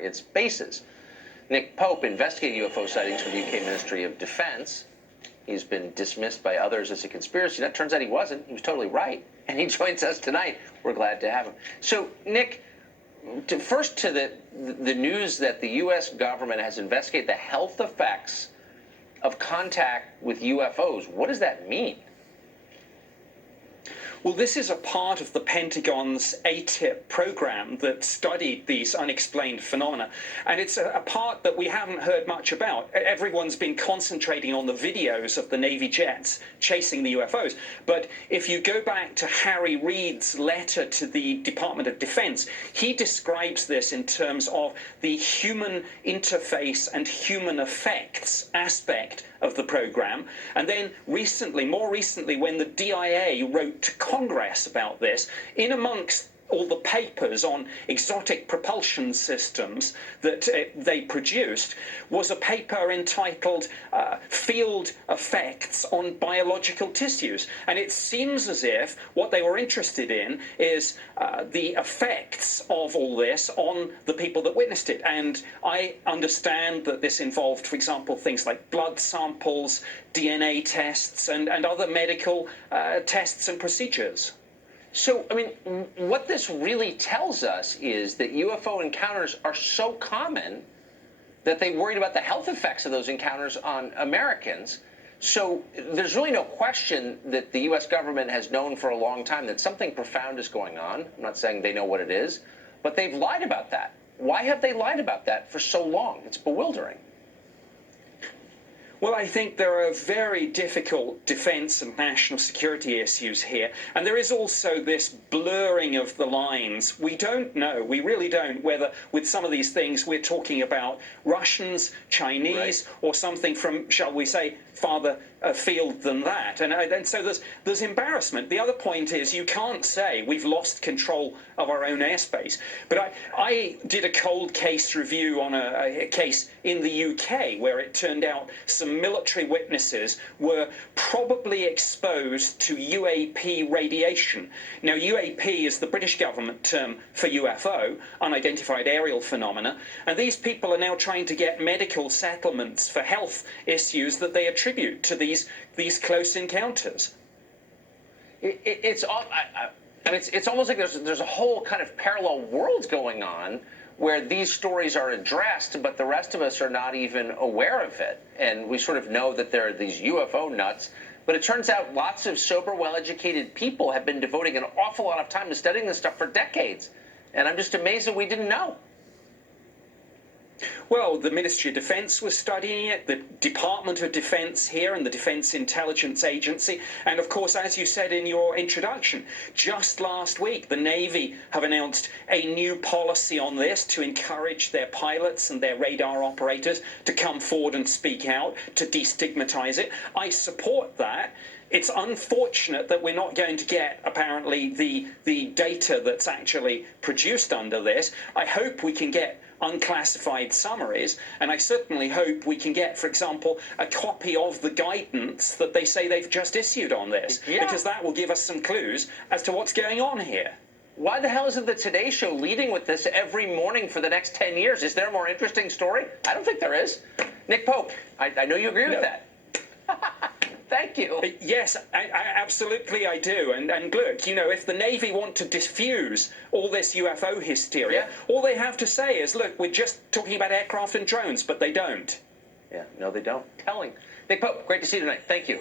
its bases. Nick Pope investigated UFO sightings for the UK Ministry of Defense. He's been dismissed by others as a conspiracy nut. Turns out he wasn't. He was totally right. And he joins us tonight. We're glad to have him. So, Nick, first to the news that the U.S. government has investigated the health effects of contact with UFOs. What does that mean? Well, this is a part of the Pentagon's ATIP program that studied these unexplained phenomena. And it's a part that we haven't heard much about. Everyone's been concentrating on the videos of the Navy jets chasing the UFOs. But if you go back to Harry Reid's letter to the Department of Defense, he describes this in terms of the human interface and human effects aspect of the program. And then more recently, when the DIA wrote to Congress about this, in amongst all the papers on exotic propulsion systems that they produced was a paper entitled Field Effects on Biological Tissues. And it seems as if what they were interested in is the effects of all this on the people that witnessed it. And I understand that this involved, for example, things like blood samples, DNA tests, and other medical tests and procedures. So, I mean, what this really tells us is that UFO encounters are so common that they worried about the health effects of those encounters on Americans. So there's really no question that the U.S. government has known for a long time that something profound is going on. I'm not saying they know what it is, but they've lied about that. Why have they lied about that for so long? It's bewildering. Well, I think there are very difficult defense and national security issues here. And there is also this blurring of the lines. We don't know, we really don't, whether with some of these things we're talking about Russians, Chinese, right, or something from, shall we say, farther afield than that. And so there's embarrassment. The other point is you can't say we've lost control of our own airspace. But I did a cold case review on a case in the UK where it turned out some military witnesses were probably exposed to UAP radiation. Now, UAP is the British government term for UFO, unidentified aerial phenomena, and these people are now trying to get medical settlements for health issues that they attribute to these close encounters. It's almost like there's a whole kind of parallel world going on where these stories are addressed, but the rest of us are not even aware of it. And we sort of know that there are these UFO nuts, but it turns out lots of sober, well-educated people have been devoting an awful lot of time to studying this stuff for decades. And I'm just amazed that we didn't know. Well, the Ministry of Defense was studying it, the Department of Defense here and the Defense Intelligence Agency. And of course, as you said in your introduction, just last week, the Navy have announced a new policy on this to encourage their pilots and their radar operators to come forward and speak out, to destigmatize it. I support that. It's unfortunate that we're not going to get, apparently, the data that's actually produced under this. I hope we can get unclassified summaries, and I certainly hope we can get, for example, a copy of the guidance that they say they've just issued on this, because that will give us some clues as to what's going on here. Why the hell isn't the Today Show leading with this every morning for the next 10 years? Is there a more interesting story? I don't think there is. Nick Pope, I know you agree with that. Thank you. Yes, absolutely I do. And look, you know, if the Navy want to diffuse all this UFO hysteria, all they have to say is, look, we're just talking about aircraft and drones, but they don't. Yeah, no, they don't. Telling. Nick Pope, great to see you tonight. Thank you.